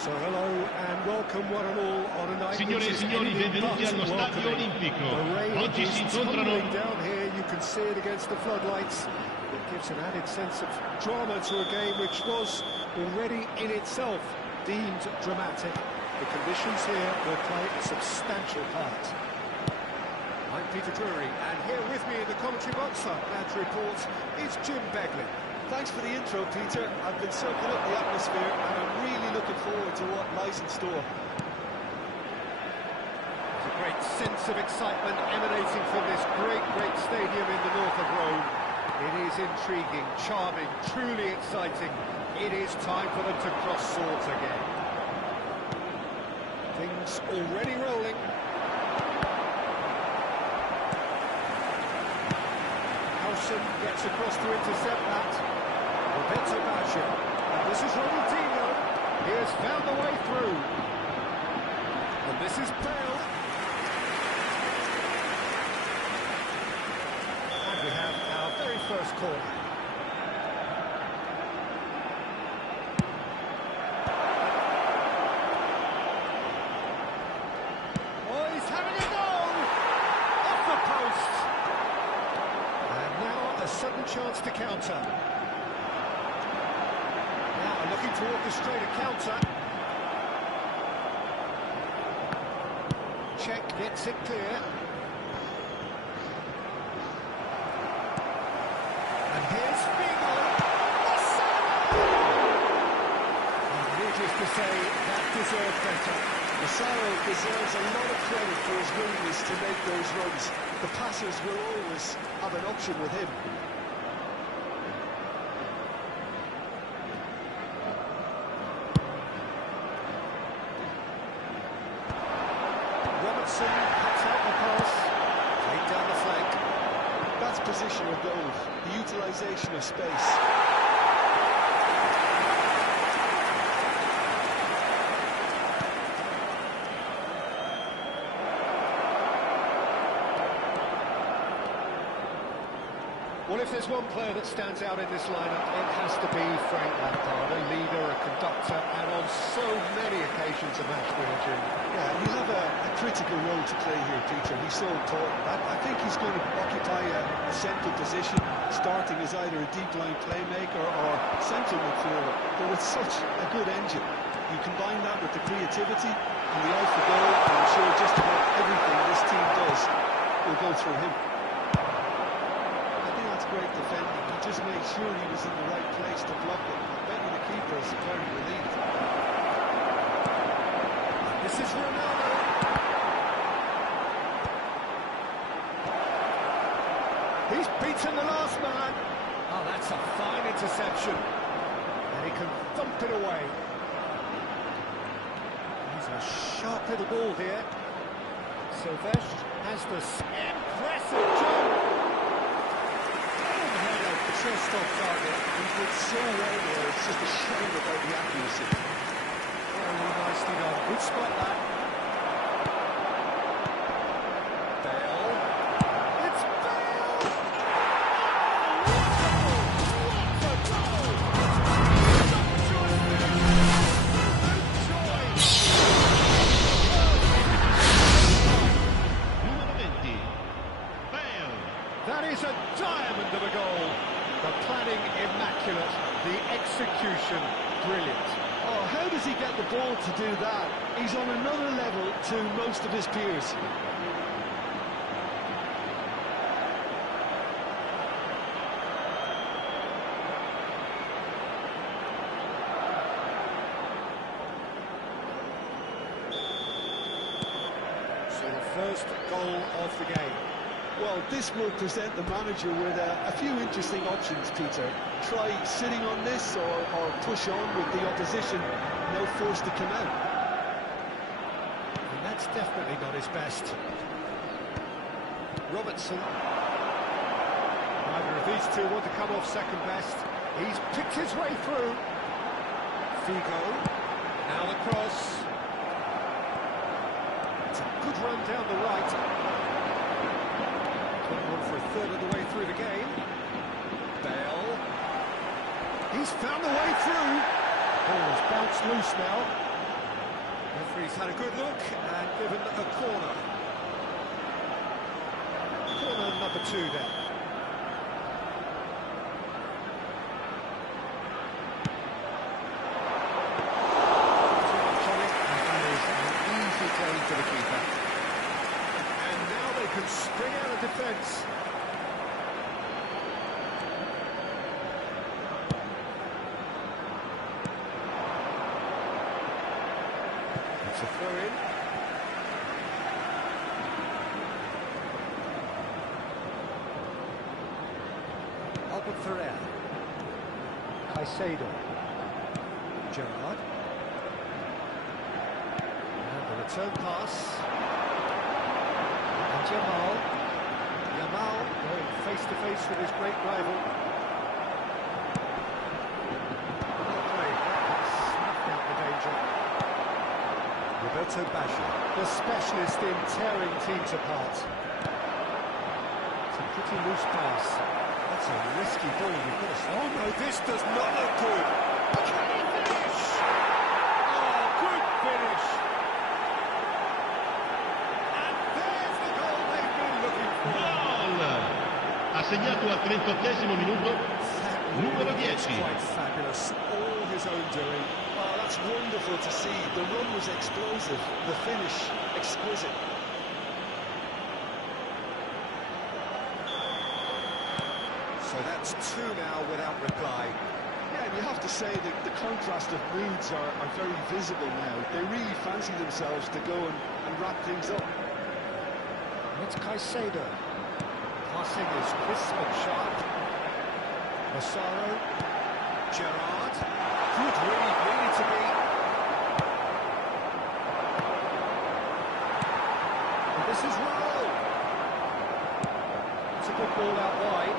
So hello and welcome one and all on a night. Signore e signori, benvenuti allo Stadio Olimpico. Oggi si incontrano. Down here, you can see it against the floodlights. It gives an added sense of drama to a game which was already in itself deemed dramatic. The conditions here will play a substantial part. I'm Peter Drury, and here with me in the commentary box, I'm glad to report, is Jim Begley. Thanks for the intro, Peter. I've been soaking up the atmosphere and I'm really looking forward to what lies in store. There's a great sense of excitement emanating from this great stadium in the north of Rome. It is intriguing, charming, truly exciting. It is time for them to cross swords again. Things already rolling. Howson gets across to intercept that. Roberto Baggio, and this is Ronaldinho. He has found the way through. And this is Bale. And we have our very first corner. Oh, he's having a goal! Off the post! And now a sudden chance to counter. Looking to orchestrate a counter. Check gets it clear. And here's Figo. Needless to say, that deserved better. Massaro deserves a lot of credit for his willingness to make those runs. The passers will always have an option with him. Cuts out the pass, played down the flank. That's positional gold, the utilisation of space. Well, if there's one player that stands out in this lineup, it has to be Frank Lampard, a leader, a conductor, and on so many occasions a match winner, Jim. Yeah, he'll have a critical role to play here, Peter. He's so important. I think he's going to occupy a central position, starting as either a deep line playmaker or central midfielder. But with such a good engine, you combine that with the creativity and the eye for goal, and I'm sure just about everything this team does will go through him. Great defending. He just made sure he was in the right place to block it. I bet you the keeper is very relieved. This is Ronaldo. He's beaten the last man. Oh, that's a fine interception. And he can thump it away. He's a sharp little ball here. Sylvestre has this impressive jump. Just off target, he did so well there, it's just a shame about the accuracy. Very nicely done, good spot that. Bale, it's Bale! What a goal! Numero 20, Bale. That is a diamond of a goal. The planning immaculate, the execution brilliant. Oh, how does he get the ball to do that? He's on another level to most of his peers. So the first goal of the game. Well, this will present the manager with a few interesting options, Peter. Try sitting on this or push on with the opposition now forced to come out. And that's definitely not his best. Robertson. Neither of these two want to come off second best. He's picked his way through. Figo. Now the cross. It's a good run down the right. On for a third of the way through the game. Bale. He's found the way through. Oh, it's bounced loose now. Referee's had a good look and given a corner. Corner number 2 there. To the keeper. And now they can spring out of defence. It's a throw-in. Albert Ferrer. Caicedo. Gerrard. Return pass, and Yamal going face to face with his great rival. Snuffed out the danger. Roberto Baggio, the specialist in tearing teams apart. It's a pretty loose pass. That's a risky ball. You've got to... Oh no, this does not look good. Can he finish? Oh, good finish. Ha segnato al 38esimo minuto numero 10. Quite fabulous, all his own doing. Oh, that's wonderful to see. The run was explosive, the finish exquisite. So that's 2 now without reply. Yeah, and you have to say that the contrast of moods are very visible now. They really fancy themselves to go and wrap things up. It's Caicedo. Passing is crisp and sharp. Massaro. Gerrard. Good read, needed to be. And this is Raul. It's a good ball out wide.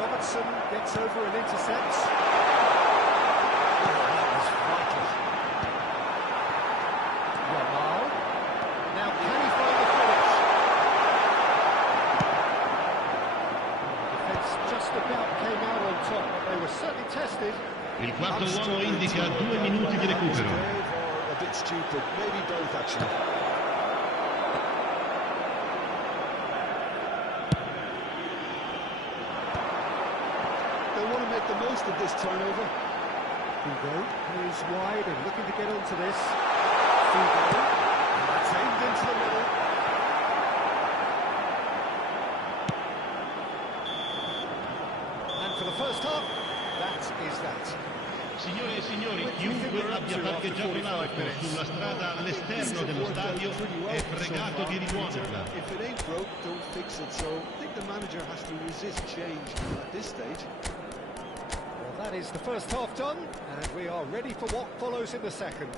Robertson gets over and intercepts. Oh, that was vital. Yamal. Now can he find the finish? Just about came out on top, but they were certainly tested. Il quarto uomo indica 2 minuti di recupero. A bit stupid, maybe both actually. They want to make the most of this turnover. Hugo is wide and looking to get onto this. Hugo, and that's aimed into the middle. For the first half, that is that. Signore e signori, chiunque abbia parcheggiato l'auto sulla strada all'esterno dello stadio è pregato di rimuoverla. If it ain't broke, don't fix it. So I think the manager has to resist change at this stage. Well, that is the first half done, and we are ready for what follows in the second.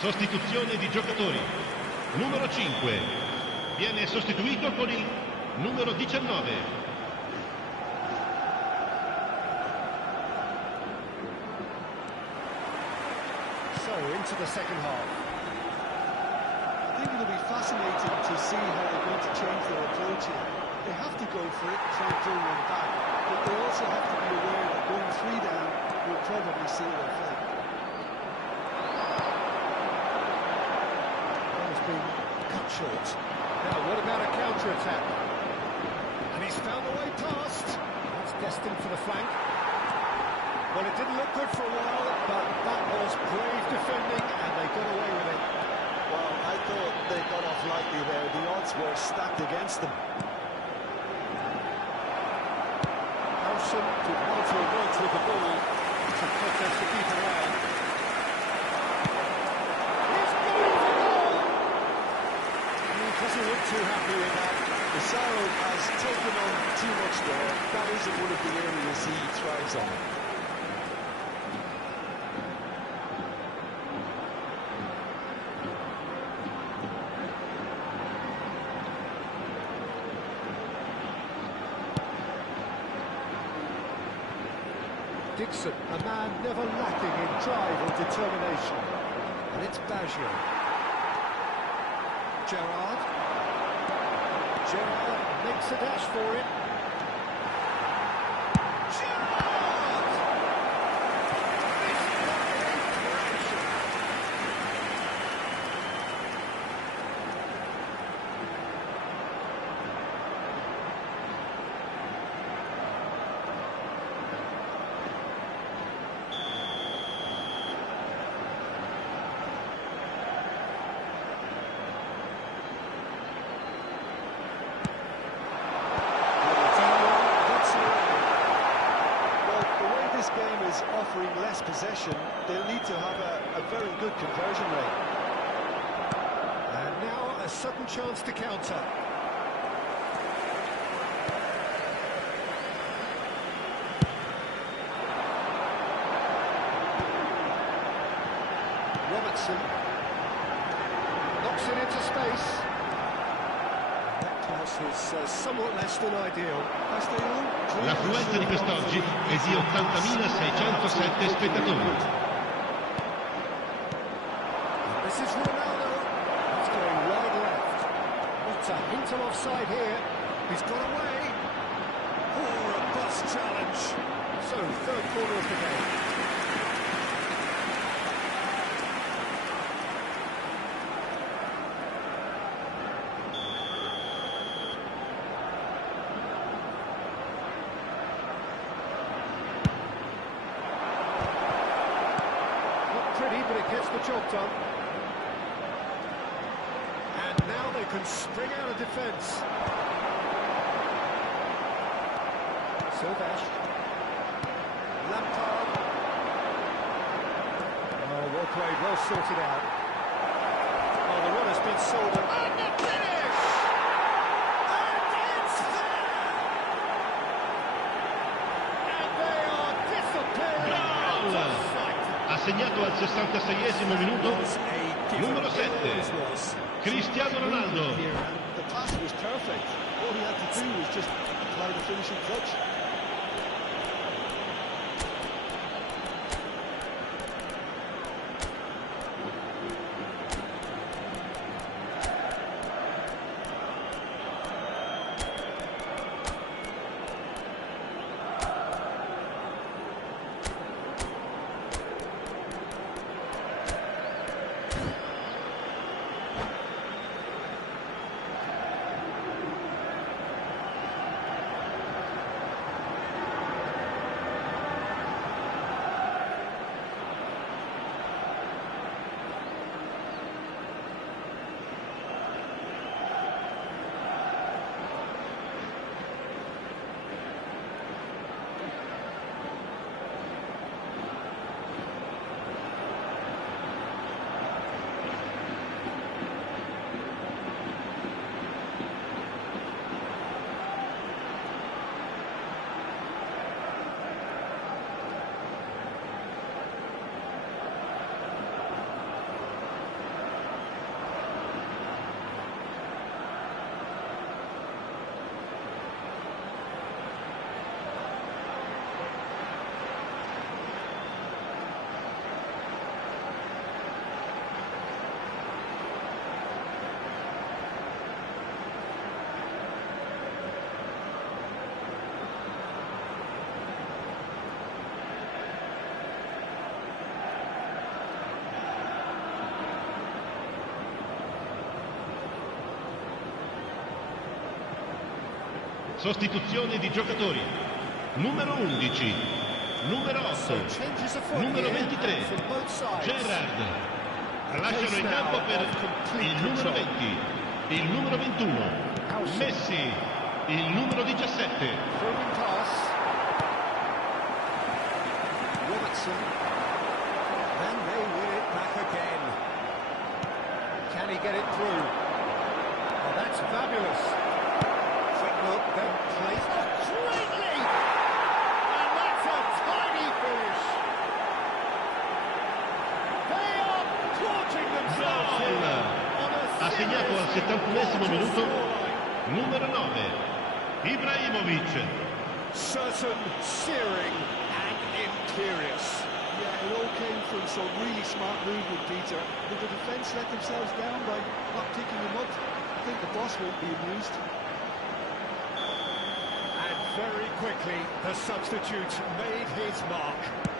Sostituzione di giocatori. Numero 5 viene sostituito con il numero 19. So into the second half. I think it'll be fascinating to see how they're going to change their approach here. They have to go for it, try and pull one back, but they also have to be aware that going 3 down will probably seal their fate. Cut short. Now, what about a counter-attack? And he's found a way past. That's destined for the flank. Well, it didn't look good for a while, but that was brave defending, and they got away with it. Well, I thought they got off lightly there. The odds were stacked against them. Howson did well to avoid with the ball. It's a contest to keep around. He's going for goal! He doesn't look too happy with that. The Pissarro has taken on too much there. That isn't one of the areas he thrives on. Dixon, a man never lacking in drive or determination. And it's Baggio. Gerrard. Gerrard makes a dash for it. Gerrard! This is inspiration. Offering less possession, they'll need to have a very good conversion rate. And now a sudden chance to counter. Robertson knocks it into space. That pass is somewhat less than ideal. L'affluenza di quest'oggi è di 80.607 spettatori. This is Ronaldo. He's going wide left. Not a hint of offside here. He's got away. Oh, a bust challenge. So, third corner of the game. But it gets the job done. And now they can spring out of defence. Silvash. Lampard. Oh, well played, well sorted out. Oh, the run has been sold. And the finish! And it's there! And they are disappearing. Ha segnato al 66esimo minuto numero 7, Cristiano Ronaldo. The pass was perfect. All he had to do was just apply the finishing touch. Sostituzione di giocatori. Numero 11, numero 8, numero 23, Gerrard. Lasciano il campo per il numero 20, il numero 21, Messi, il numero 17. Robertson. And they win it back again. Can he get it through? Oh, that's fabulous. Then plays completely! And that's a tiny finish! They are gorging themselves here on a Ha segnato al 71esimo minuto numero 9 Ibrahimovic. certain, searing and imperious. Yeah, it all came from some really smart movement, Peter. Did the defence let themselves down by not picking him up? I think the boss won't be amused. And very quickly, the substitute made his mark.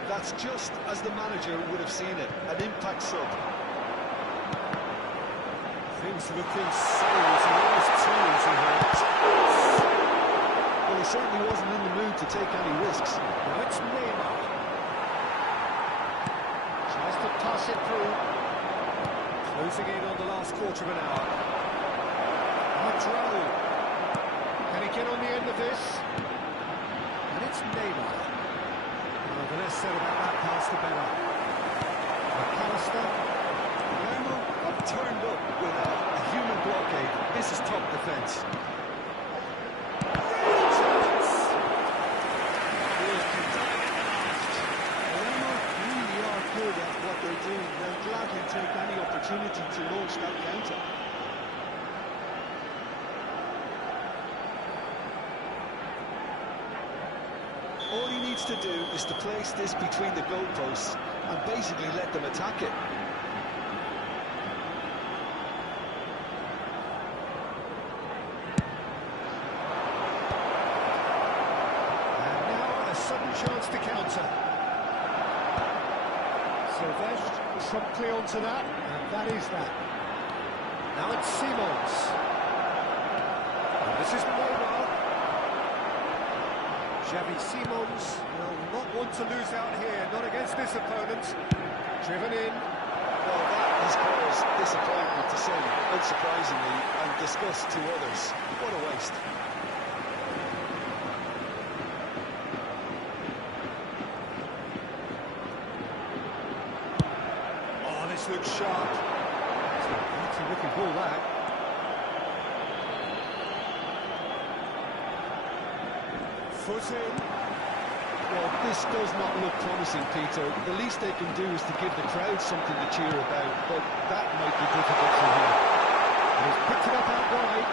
That's just as the manager would have seen it, an impact sub. Things looking seriously, almost too easy here. Well, he certainly wasn't in the mood to take any risks. Now it's Neymar. Tries to pass it through. Closing in on the last quarter of an hour. Madrou. Can he get on the end of this? And it's Neymar. Well, the less said about that pass, the better. McAllister. Palermo turned up with a human blockade. This is top defence. Good at what they're doing. They'll gladly take any opportunity to launch that counter. All he needs to do is to place this between the goalposts and basically let them attack it. And now a sudden chance to counter. Silvestre promptly onto that, and that is that. Now it's Simons. And this is Neymar. Xavi Simons will not want to lose out here, not against this opponent. Driven in. Well, that has caused disappointment to some, unsurprisingly, and disgust to others. What a waste. This looks sharp. It's a pretty looking ball, that. Foot in. Well, this does not look promising, Peter. The least they can do is to give the crowd something to cheer about, but that might be difficult for him. And he's picked it up out wide.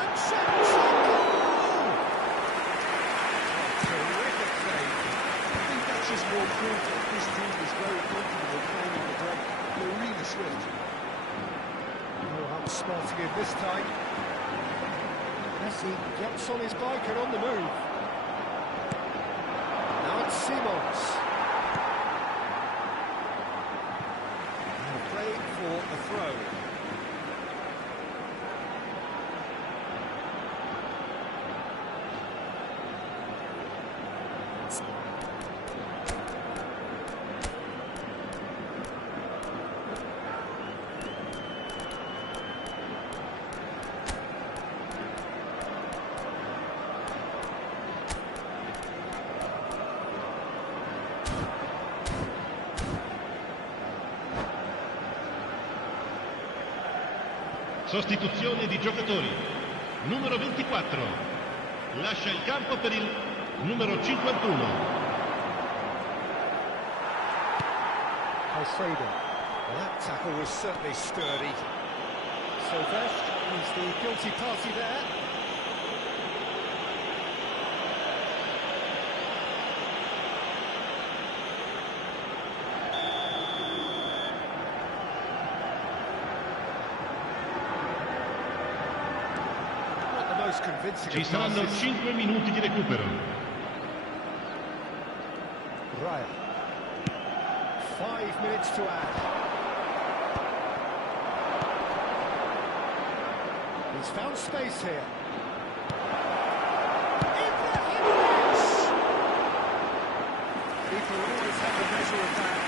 And shoots! Oh, terrific save. I think that's just more proof that this team is very comfortable playing on the break. They're really swift. Oh, I'm spotting it this time. Messi gets on his bike and on the move. Now it's Simons. And playing for the throw. Sostituzione di giocatori. Numero 24 lascia il campo per il numero 51. Caicedo. Well, that tackle was certainly sturdy. Silvestre is the guilty party there. Ci saranno 5 minuti di recupero. Raya. 5 minutes to add. He's found space here. Ibrahimovic! People always have the measure of that.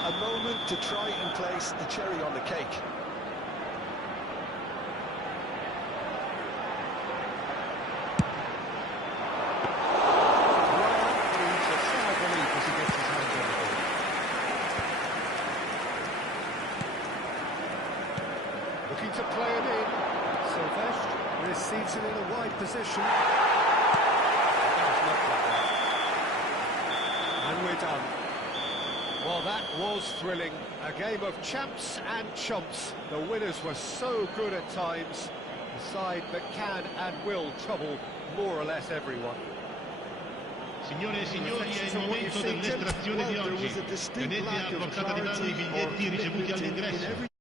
A moment to try and place the cherry on the cake. looking to play it in. Sylvestre receives it in a wide position. And we're done. Well, that was thrilling. A game of champs and chumps. The winners were so good at times. A side that can and will trouble more or less everyone. Signore e signori, è il momento dell'estrazione di oggi. Tenete a portata di mano i biglietti ricevuti all'ingresso.